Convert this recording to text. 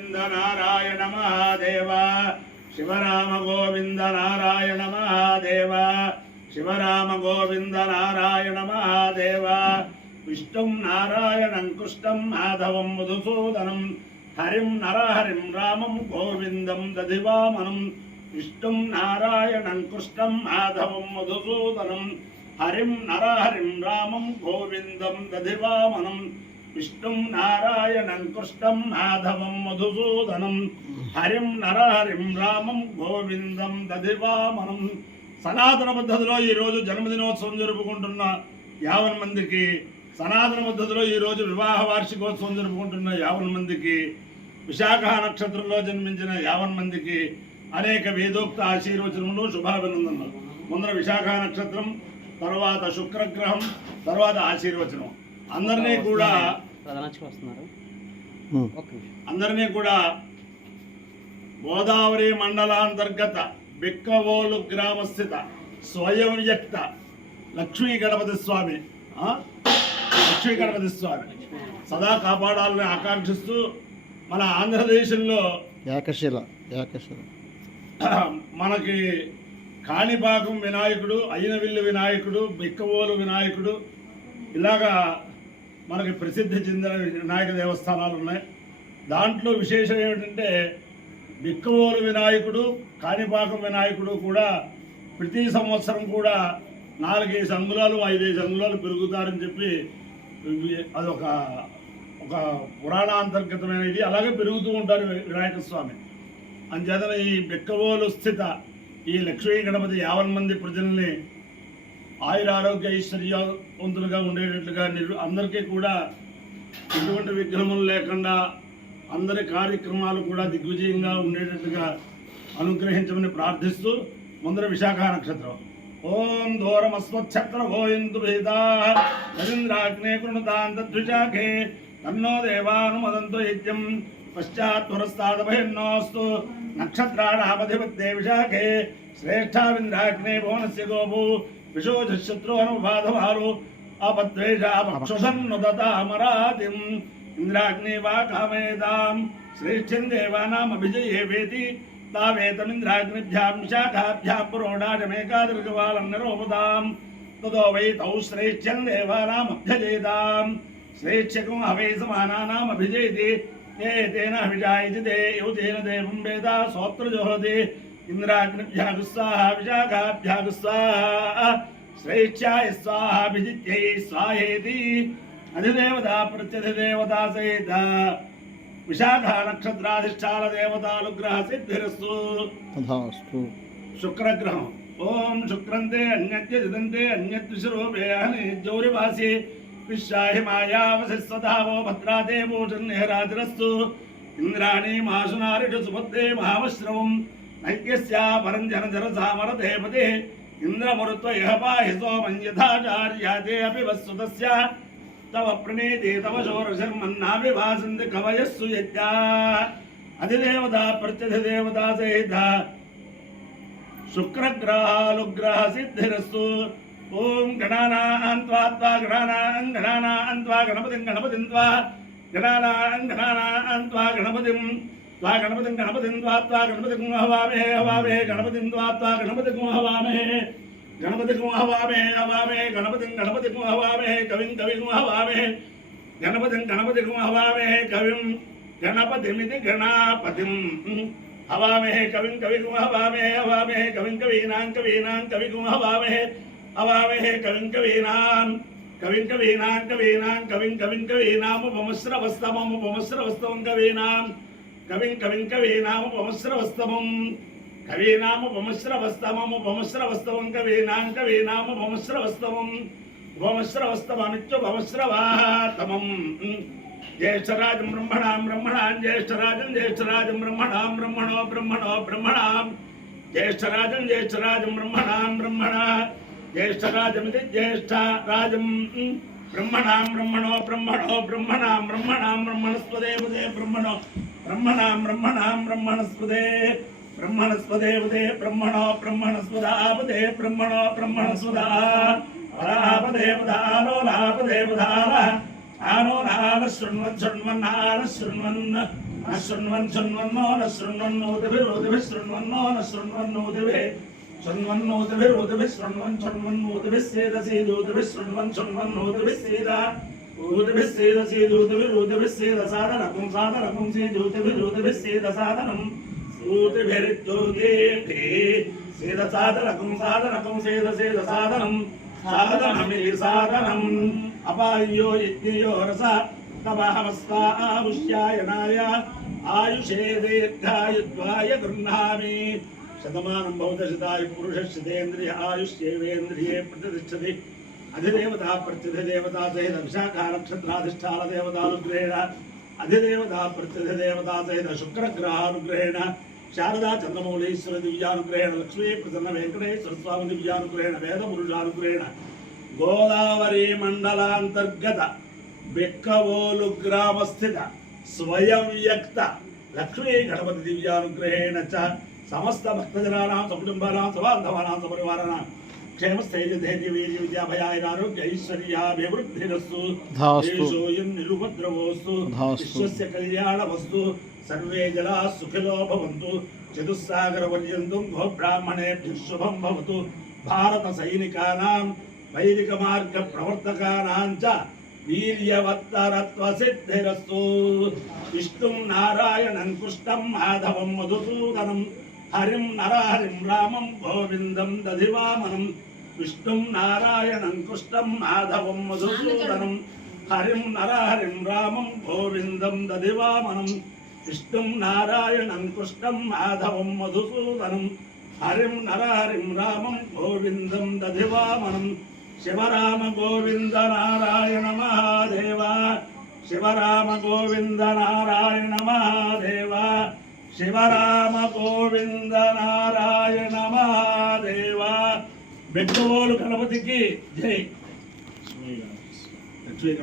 గోవింద నారాయణ మహాదేవ శివరామ గోవింద నారాయణ మహాదేవ శివరామ గోవింద నారాయణ మహాదేవ విష్ణుం నారాయణం కృష్ణం మాధవం మధుసూదనం హరిం నరహరిం రామం గోవిందం దధివామనం విష్ణుం నారాయణం కృష్ణం మాధవం మధుసూదనం హరిం నరహరిం రామం గోవిందం దధివామనం విష్ణుం నారాయణం కృష్ణం మాధవం మధుసూదనం హరిం నరహరిం రామం గోవిందం దధివామనం. సనాతన పద్ధతిలో ఈరోజు జన్మదినోత్సవం జరుపుకుంటున్న 50 మందికి, సనాతన పద్ధతిలో ఈరోజు వివాహ వార్షికోత్సవం జరుపుకుంటున్న 50 మందికి, విశాఖ నక్షత్రంలో జన్మించిన 50 మందికి అనేక వేదోక్త ఆశీర్వచనములు, శుభాభినందనలు. ముందర విశాఖ నక్షత్రం, తర్వాత శుక్రగ్రహం, తర్వాత ఆశీర్వచనం. అందరినీ కూడా గోదావరి మండలాంతర్గత బిక్కవోలు గ్రామస్థిత స్వయం వ్యక్త లక్ష్మీ గణపతి స్వామి సదా కాపాడాలని ఆకాంక్షిస్తూ మన ఆంధ్రదేశంలో మనకి కాణిపాకం వినాయకుడు, అయినవిల్లు వినాయకుడు, బిక్కవోలు వినాయకుడు, ఇలాగా మనకి ప్రసిద్ధి చెందిన వినాయక దేవస్థానాలు ఉన్నాయి. దాంట్లో విశేషం ఏమిటంటే బిక్కవోలు వినాయకుడు, కాణిపాకం వినాయకుడు కూడా ప్రతి సంవత్సరం కూడా 4-5 అంగుళాలు 5-5 అంగుళాలు పెరుగుతారని చెప్పి అదొక పురాణాంతర్గతమైనది. అలాగే పెరుగుతూ ఉంటారు వినాయక స్వామి. అంచేతన ఈ బిక్కవోలు స్థిత ఈ లక్ష్మీ గణపతి 50 మంది ప్రజల్ని ఆయురారోగ్య ఐశ్వర్యవంతులుగా ఉండేటట్లుగా అందరికీ కూడా ఎటువంటి విఘ్నములు లేకుండా అందరి కార్యక్రమాలు కూడా దిగ్విజయంగా ఉండేటట్టుగా అనుగ్రహించమని ప్రార్థిస్తూ ముందర విశాఖ నక్షత్రం. ఓం దూరమస్వచ్ఛత్ర గోయిందు భేదాగ్నే కృణతాంతద్విశాఖే తన్నో దేవానుమదంతో యజ్ఞం పశ్చాత్పురస్తాదభయన్నోస్తు నక్షత్రాణామధిపత్తే విశాఖే శ్రేష్టావింద్రాగ్నే భువనస్య గోభూ విశోధశత్రు అనుబాధవారు అపద్వేషాపక్షుషన్నుదతామరాతిం ఇంద్రాగ్ని వా కామేదాం శ్రేష్ఠ్యం దేవానామభిజయే వేతి తావేతమింద్రాగ్నిభ్యాం శాఖాభ్యాం పురోడాజమేకాదృగవాలం నిరోపదాం తదో వై తౌ శ్రేష్ఠ్యం దేవానామభ్యజేదాం శ్రేష్ఠ్యకం అవై సమానానామభిజయతి ఏతేన అభిజాయతి తే యుతేన దేవం వేద సోత్రజోహతి ఇంద్రాగ్నిభ్యాగు స్వాహా విశాఖాభ్యాగు స్వాహా శ్రేష్ఠ్యాయ స్వాహాభిజిత్యై స్వాహేతి. అధిదేవత ప్రత్యధిదేవతా సహిత విశాఖ నక్షత్రాధిష్టాన దేవతానుగ్రహ సిద్ధిరస్తు. శుక్రగ్రహం. ఓం శుక్రంతే అన్యద్యజితంతే అన్యద్విషరూపే జౌరివాసి విశ్వాహి మాయావశిస్వధావో భద్రాతే భూషన్నిహరాతిరస్తు. ఇంద్రాణి మాసునారిషు సుభద్రే మహామశ్రవం నైత్యస్యా పరంజనజర సామరదేపతే ఇంద్రమరుత్వ ఇహ పాహి సోమం యథాచార్యాతే అపి వస్సుతస్య తవ ప్రణీతి తవ శోరశర్మన్నావిభాసంతి కవయస్సు యజ్ఞా. అధిదేవత ప్రత్యధిదేవతా సహిత శుక్రగ్రహాలుగ్రహ సిద్ధిరస్తు. ఓం గణానాన్వా గణానాన్వా గణపతిం గణపతిం త్వా గణానాన్వా గణపతిం త్వా గణపతిం గణపతిం త్వా గణపతిం హవామే హవామే గణపతిం త్వా గణపతిం హవామే గణపతిం హవామే హవామే గణపతిం గణపతిం హవామే కవిం కవిం హవామే గణపతిం గణపతిం హవామే కవిం గణపతిమితి గణాపతిం హవామే కవిం కవిం హవామే హవామే కవిం కవీనాం కవీనాం కవిం హవామే హవామే కవిం కవీనాం కవిం కవీనాం కవీనాం కవిం కవిం కవీనాముపమస్రవస్తమం ఉపమస్రవస్తమం కవీనాం కవిం కవిం కవీనాముపమస్రవస్తమం కవీనాముపమస్రవస్తమం ఉపమస్రవస్తమం కవీనాం కవీనాముపమస్రవస్తమం ఉపమస్రవస్తమమిత్యుపమస్రవాతమం. జ్యేష్ఠరాజం బ్రహ్మణాం బ్రహ్మణాం జ్యేష్ఠరాజం జ్యేష్ఠరాజం బ్రహ్మణాం బ్రహ్మణో బ్రహ్మణో బ్రహ్మణాం జ్యేష్ఠరాజం జ్యేష్ఠరాజం బ్రహ్మణాం బ్రహ్మణ జ్యేష్ఠరాజమితి జ్యేష్ఠరాజం బ్రహ్మణాం బ్రహ్మణో బ్రహ్మణో బ్రహ్మణాం బ్రహ్మణాం బ్రహ్మణస్పదేవదే బ్రహ్మణో బ్రహ్మణాం బ్రహ్మణాం బ్రహ్మణస్పదే బ్రహ్మణస్పదేవదే బ్రహ్మణో బ్రహ్మణస్పదాపదే బ్రహ్మణో బ్రహ్మణస్పదా పరాపదేవదాలో లాపదేవదాల ఆనో నాల శృణ్వన్ శృణ్వన్ నాల శృణ్వన్ శృణ్వన్ శృణ్వన్నో న శృణ్వన్నోతిభిరోతిభిः శృణ్వన్నో న శృణ్వన్నోతిభిः శృణ్వన్నోతిభిరోతిభిः శృణ్వన్ శృణ్వన్నోతిభిः సేదసేదోతిభిः శృణ్వన్ శృణ్వన్నోతిభిः సేద ఊతిభిः సేదసేదోతిభిరోతిభిः సేదసాదనకం సాదనకం సేదోతిభిరోతిభిः సేదసాదనం ఊతిభిరిత్యోతిభిः సేదసాదనకం సాదనకం సేదసేదసాదనం సాధనమితి సాధనం అపాయ్యో యజ్ఞయో రస తపహమస్వా ఆముష్యాయనాయ ఆయుషే దీర్ఘాయుత్వాయ గృహ్ణామి శతమానం భవత శతాయు పురుషశతేంద్రియ ఆయుష్యేవేంద్రియే ప్రతిష్టతి అధిదేవతా ప్రత్యధిదేవతా సహిత విశాఖా నక్షత్రాధిష్టాన దేవతానుగ్రహేణ అధిదేవతా ప్రత్యధిదేవతా సహిత శుక్రగ్రహానుగ్రహేణ శారదా చంద్రమౌళీశ్వర దివ్యానుగ్రహేణ లక్ష్మీ ప్రసన్న వెంకటేశ్వర స్వామి దివ్యానుగ్రహేణ వేదపురుషానుగ్రహేణ గోదావరి మండలాంతర్గత బెక్కవోలు గ్రామస్థిత స్వయం వ్యక్త లక్ష్మీ గణపతి దివ్యానుగ్రహేణ చ సమస్త భక్తజనానాం సకుటుంబానాం సబాంధవానాం సపరివారాణాం క్షేమస్థైర్య ధైర్య వీర్య విద్యాభయారోగ్య ఐశ్వర్యాభివృద్ధిరస్తు దేశోయం నిరుపద్రవోస్తు విశ్వస్య కళ్యాణవస్తు సర్వే జలా సుఖినో భవంతు చతుస్సాగర పర్యంతం గోబ్రాహ్మణేభ్యః శుభం భవతు భారత సైనికానాం వైదిక మార్గ ప్రవర్తకానాం చ వీర్యవత్తరత్వ సిద్ధిరస్తు విష్ణుం నారాయణం కృష్ణం మాధవం మధుసూదనం హరిం నరహరిం రామం గోవిందం దధివామనం విష్ణుం నారాయణం కృష్ణం మాధవం మధుసూదనం హరిం నరహరిం రామం గోవిందం దధివామనం విష్ణుం నారాయణం కృష్ణం మాధవం మధుసూదనం హరిం నరహరిం రామం గోవిందం దధివామనం శివరామ గోవింద నారాయణ మహాదేవ శివరామ గోవింద నారాయణ మహాదేవ శివరామ గోవింద నారాయణ మహాదేవ బెక్కవోలు గణపతికి జై లక్ష్మీ